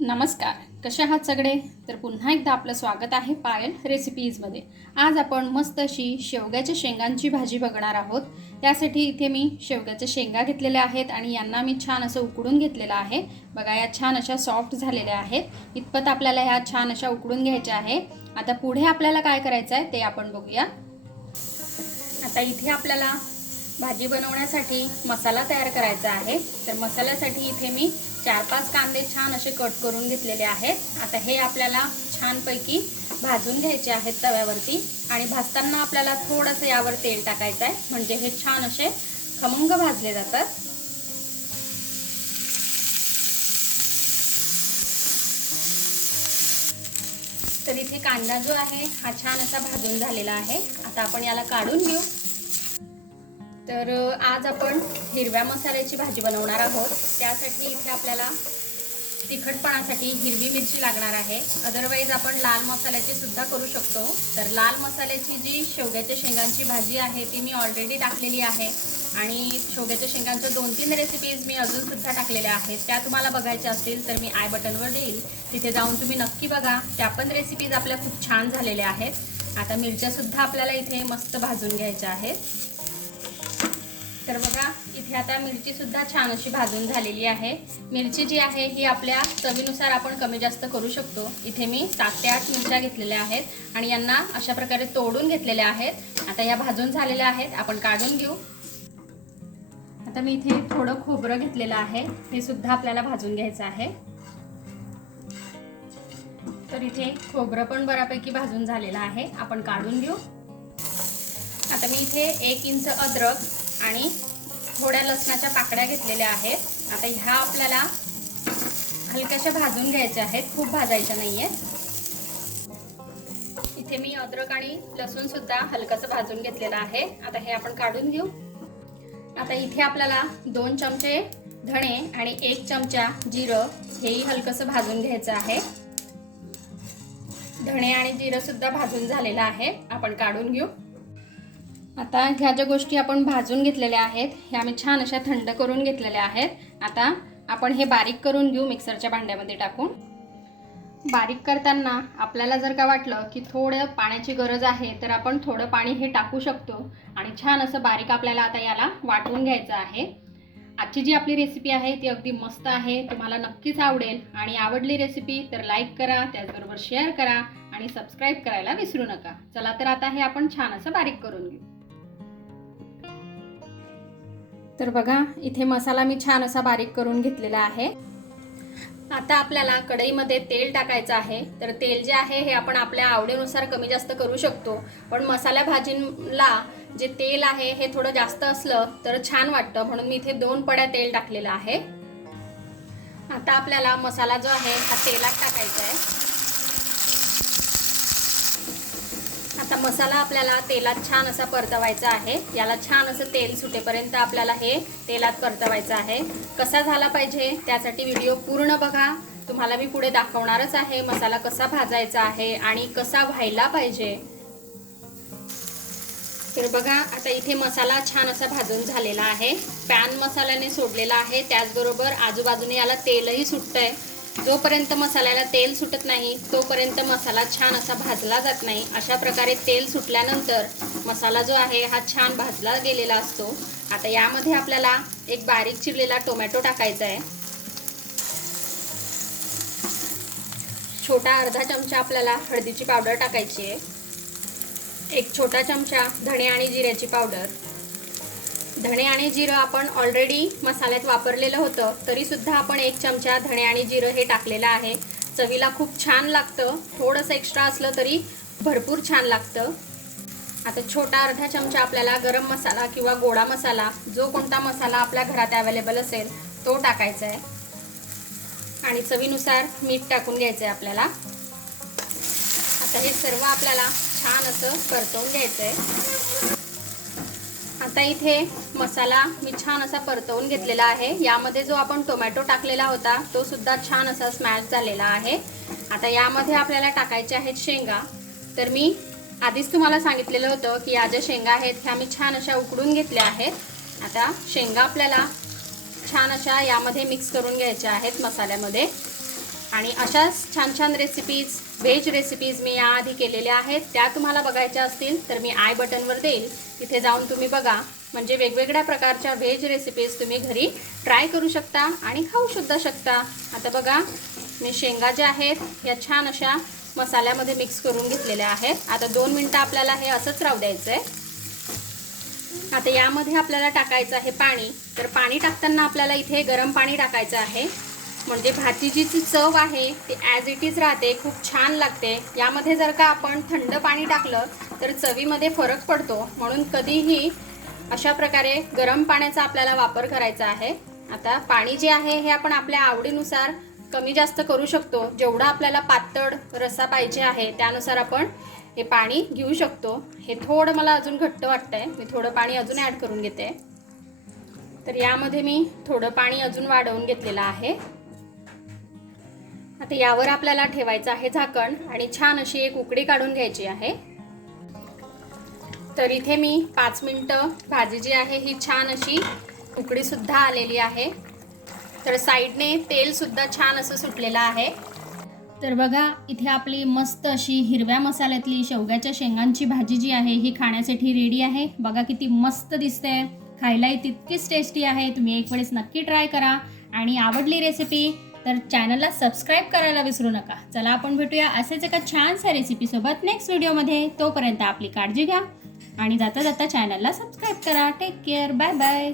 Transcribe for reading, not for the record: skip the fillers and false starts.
नमस्कार, कसे आहात सगळे? तर पुन्हा एकदा आपलं स्वागत आहे पायल रेसिपीजमध्ये. आज आपण मस्त अशी शेवग्याच्या शेंगांची भाजी बघणार आहोत. त्यासाठी इथे मी शेवग्याच्या शेंगा घेतलेल्या आहेत आणि यांना मी छान असं उकडून घेतलेलं आहे. बघा, या छान अशा सॉफ्ट झालेल्या आहेत. इतपत आपल्याला ह्या छान अशा उकडून घ्यायच्या आहे. आता पुढे आपल्याला काय करायचं आहे ते आपण बघूया. आता इथे आपल्याला भाजी बनवण्यासाठी मसाला तयार करायचा आहे. तर मसाल्यासाठी इथे मी 4-5 कांदे छान असे कट करून घेतलेले आहेत. आता हे आपल्याला छानपैकी भाजून घ्यायचे आहेत तव्यावरती आणि भाजताना आपल्याला थोडंसं यावर तेल टाकायचं आहे, म्हणजे हे छान असे खमंग भाजले जातात. तर इथे कांदा जो आहे हा छान असा भाजून झालेला आहे. आता आपण याला काढून घेऊ. तर आज आपण हिरव्या मसाल्याची भाजी बनवणार आहोत. त्यासाठी इथे आपल्याला तिखटपणासाठी हिरवी मिरची लागणार आहे. अदरवाईज आपण लाल मसाल्याची सुद्धा करू शकतो. तर लाल मसाल्याची जी शेवग्याच्या शेंगांची भाजी आहे ती मी ऑलरेडी टाकलेली आहे आणि शेवग्याच्या शेंगांच्या 2-3 रेसिपीज मी अजून सुद्धा टाकलेल्या आहेत. त्या तुम्हाला बघायच्या असतील तर मी आय बटनवर देईल, तिथे जाऊन तुम्ही नक्की बघा. त्या पण रेसिपीज आपल्या खूप छान झालेल्या आहेत. आता मिरच्या सुद्धा आपल्याला इथे मस्त भाजून घ्यायच्या आहेत. तर बघा, इथे आता मिरची सुद्धा छान अशी भाजून झालेली आहे. मिरची जी आहे ही आपल्या चवीनुसार आपण कमी जास्त करू शकतो. इथे मी 7 ते 8 मिरच्या घेतलेल्या आहेत आणि यांना अशा प्रकारे तोडून घेतलेल्या आहेत. आता या भाजून झालेल्या आहेत, आपण काढून घेऊ. आता मी इथे थोडं खोबरं घेतलेलं आहे, हे सुद्धा आपल्याला भाजून घ्यायचं आहे. तर इथे खोबरं पण बऱ्यापैकी भाजून झालेलं आहे, आपण काढून घेऊ. आता मी इथे 1 इंच अद्रक आणि थोड्या लसणाच्या पाकळ्या घेतलेल्या आहेत. आता ह्या आपल्याला हलक्याशा भाजून घ्यायच्या आहेत, खूप भाजायच्या नाहीये. इथे मी अद्रक आणि लसूण सुद्धा हलकंसं भाजून घेतलेलं आहे. आता हे आपण काढून घेऊ. आता इथे आपल्याला 2 चमचे धणे आणि 1 चमचा जिरं हेही हलकंसं भाजून घ्यायचं आहे. धणे आणि जिरं सुद्धा भाजून झालेलं आहे, आपण काढून घेऊ. आता ह्या ज्या गोष्टी आपण भाजून घेतलेल्या आहेत ह्या मी छान अशा थंड करून घेतलेल्या आहेत. आता आपण हे बारीक करून घेऊ मिक्सरच्या भांड्यामध्ये टाकून. बारीक करताना आपल्याला जर का वाटलं की थोडं पाण्याची गरज आहे तर आपण थोडं पाणी हे टाकू शकतो आणि छान असं बारीक आपल्याला आता याला वाटून घ्यायचं आहे. आजची जी आपली रेसिपी आहे ती अगदी मस्त आहे, तुम्हाला नक्कीच आवडेल. आणि आवडली रेसिपी तर लाईक करा, त्याचबरोबर शेअर करा आणि सबस्क्राईब करायला विसरू नका. चला तर आता हे आपण छान असं बारीक करून घेऊ. तर बघा, इथे मसाला मी छान असा बारीक करून घेतलेला आहे. आता आपल्याला कढईमध्ये तेल टाकायचं आहे. तर तेल जे आहे हे आपण आपल्या आवडीनुसार कमी जास्त करू शकतो, पण मसाला भाजीला जे तेल आहे हे थोडं जास्त असलं तर छान वाटतं, म्हणून मी इथे 2 पड्या तेल टाकलेलं आहे. आता आपल्याला मसाला जो आहे हा तेलात टाकायचा आहे. आता मसाला आपल्याला तेलात छान असा परतवायचा आहे. याला छान असं तेल सुटेपर्यंत आपल्याला हे तेलात परतवायचं आहे. कसा झाला पाहिजे त्यासाठी व्हिडिओ पूर्ण बघा, तुम्हाला मी पुढे दाखवणारच आहे मसाला कसा भाजायचा आहे आणि कसा व्हायला पाहिजे. तर बघा, आता इथे मसाला छान असा भाजून झालेला आहे. पॅन मसाल्याने सोडलेला आहे, त्याचबरोबर आजूबाजूने याला तेलही सुटतंय. जोपर्यंत मसाल्याला तेल सुटत नाही तोपर्यंत मसाला छान असा भाजला जात नाही. अशा प्रकारे तेल सुटल्यानंतर मसाला जो आहे हा छान भाजला गेलेला असतो. आता यामध्ये आपल्याला एक बारीक चिरलेला टोमॅटो टाकायचा आहे. छोटा अर्धा चमचा आपल्याला हळदीची पावडर टाकायची आहे. 1 छोटा चमचा धणे आणि जिऱ्याची पावडर. धणे आणि जिरं आपण ऑलरेडी मसाल्यात वापरलेलं होतं, तरी सुद्धा आपण 1 चमचा धणे आणि जिरं हे टाकलेलं आहे. चवीला खूप छान लागतं, थोडंसं एक्स्ट्रा असलं तरी भरपूर छान लागतं. आता छोटा अर्धा चमचा आपल्याला गरम मसाला किंवा गोडा मसाला, जो कोणता मसाला आपल्या घरात अवेलेबल असेल तो टाकायचा आहे. आणि चवीनुसार मीठ टाकून घ्यायचं आहे आपल्याला. आता हे सर्व आपल्याला छान असं परतवून घ्यायचं आहे. आता इथे मसाला मी छान असा परतवून घेतलेला आहे. यामध्ये जो आपण टोमॅटो टाकलेला होता तो सुद्धा छान असा स्मॅश झालेला आहे. आता यामध्ये आपल्याला टाकायचे आहेत शेंगा. तर मी आधीच तुम्हाला सांगितलेलं होतं की या ज्या शेंगा आहेत ह्या मी छान अशा उकडून घेतल्या आहेत. आता शेंगा आपल्याला छान अशा यामध्ये मिक्स करून घ्यायच्या आहेत मसाल्यामध्ये. आणि अशाच छान छान रेसिपीज, व्हेज रेसिपीज मी याआधी केलेल्या आहेत. त्या तुम्हाला बघायच्या असतील तर मी आय बटनवर देईल, तिथे जाऊन तुम्ही बघा. म्हणजे वेगवेगळ्या प्रकारच्या व्हेज रेसिपीज तुम्ही घरी ट्राय करू शकता आणि खाऊ सुद्धा शकता. आता बघा, मी शेंगा ज्या आहेत या छान अशा मसाल्यामध्ये मिक्स करून घेतलेल्या आहेत. आता 2 मिनटं आपल्याला हे असंच राहू द्यायचं आहे. आता यामध्ये आपल्याला टाकायचं आहे पाणी. तर पाणी टाकताना आपल्याला इथे गरम पाणी टाकायचं आहे, म्हणजे भाजीची जी चव आहे ती ॲज इट इज राहते, खूप छान लागते. यामध्ये जर का आपण थंड पाणी टाकलं तर चवीमध्ये फरक पडतो, म्हणून कधीही अशा प्रकारे गरम पाण्याचा आपल्याला वापर करायचा आहे. आता पाणी जे आहे हे आपण आपल्या आवडीनुसार कमी जास्त करू शकतो. जेवढा आपल्याला पातळ रस्सा पाहिजे आहे त्यानुसार आपण हे पाणी घेऊ शकतो. हे थोडं मला अजून घट्ट वाटतंय, मी थोडं पाणी अजून ॲड करून घेते. तर यामध्ये मी थोडं पाणी अजून वाढवून घेतलेलं आहे. आता यावर आपल्याला ठेवायचं आहे झाकण आणि छान अशी एक उकळी काढून घ्यायची आहे. तर इथे मी 5 मिनटं भाजी जी आहे ही छान अशी उकळी सुद्धा आलेली आहे. तर साईडने तेल सुद्धा छान असं सुटलेलं आहे. तर बघा, इथे आपली मस्त अशी हिरव्या मसाल्यातली शेवग्याच्या शेंगांची भाजी जी आहे ही खाण्यासाठी रेडी आहे. बघा किती मस्त दिसते, खायलाही तितकीच टेस्टी आहे. तुम्ही एक वेळेस नक्की ट्राय करा. आणि आवडली रेसिपी तर चॅनलला सबस्क्राईब करायला विसरू नका. चला आपण भेटूया असेच एका छानशा रेसिपीसोबत नेक्स्ट व्हिडिओमध्ये. तोपर्यंत आपली काळजी घ्या आणि जाता जाता चॅनलला सबस्क्राईब करा. Take care, bye bye.